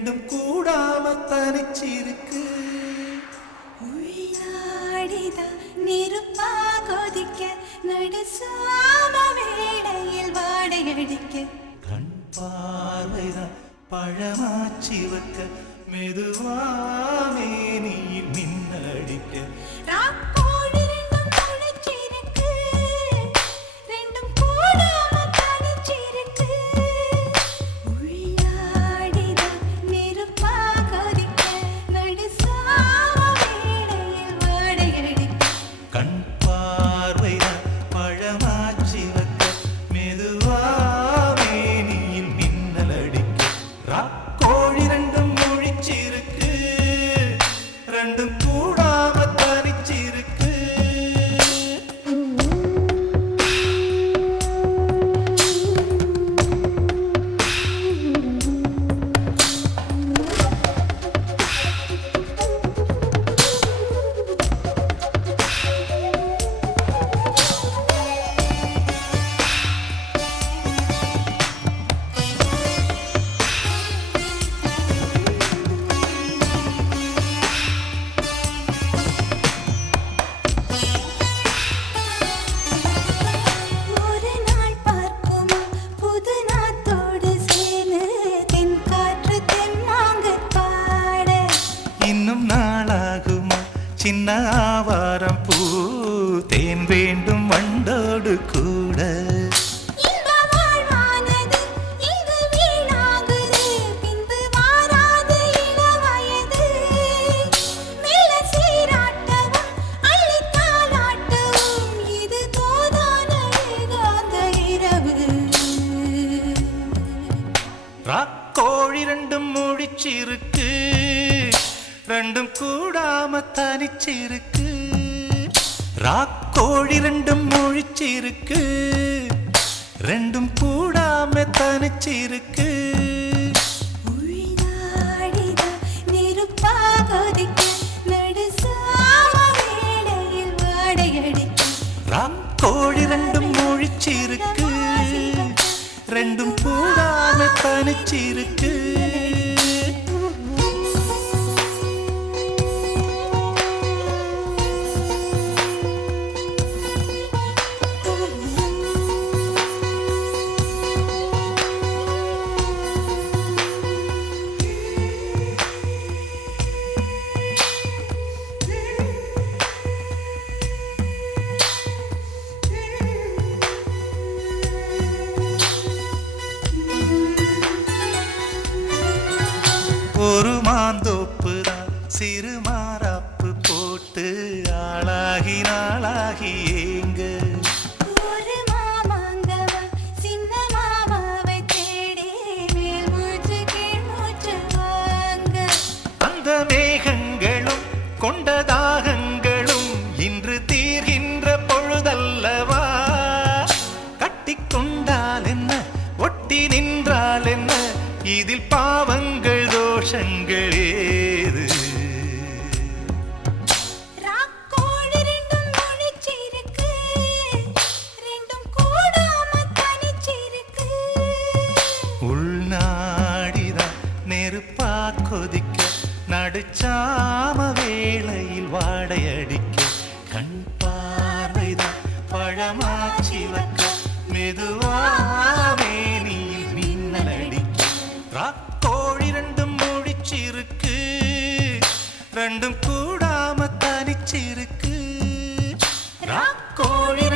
ரெண்டும் கூடாம தனிச்சிருக்கு. உள்ளாடிதான் நெருப்பா கொதிக்க நடுசாம வேளையில் வாடையடிக்க கண் பார்வைதான் பழமாச்சி வைக்க மெதுவாமே நீ மின்னடிக்க. சின்ன ஆவாரம் பூ தேன் வேண்டும் வண்டோடு கூட. ராக்கோழி ரெண்டும் முழிச்சிருக்கு ரெண்டும் கூடாம தனிச்சிருக்கு. ராக்கோழி ரெண்டும் முழிச்சிருக்கு ரெண்டும் கூடாம தனிச்சிருக்கு. ராக்கோழி ரெண்டும் முழிச்சிருக்கு ரெண்டும் கூடாம தனிச்சிருக்கு. ஒரு மாந்தோப்புதான் சிறு மாறாப்பு போட்டு ஆளாகி நாளாகி ஏங்க. ஒரு மாமாங்கவா சின்ன மாமாவை தேடி மேல் மூச்சு கீழ் மூச்சு வாங்க. அந்த மேகங்களும் கொண்ட தாகங்களும் இன்று தீர்கின்ற பொழுதல்லவா. கட்டிக்கொண்டால் என்ன ஒட்டி நின்றால் என்ன இதில் பாவங்கள் தோஷங்கள் ஏது. ராக்கோழி ரெண்டும் முழிச்சிருக்கு ரெண்டும் கூடாம தனிச்சிருக்கு. உள்நாடிதான் நெருப்பா கொதிக்க நடுச்சாம வேளையில் வாடையடிக்க. கண் பார்வைதான் பழமாச்சி வைக்க மெதுவாமே நீ மின்னடிக்க. ராக்கோழி ரெண்டும் முழிச்சிருக்கு ரெண்டும் கூடாம தனிச்சிருக்கு. ராக்கோழி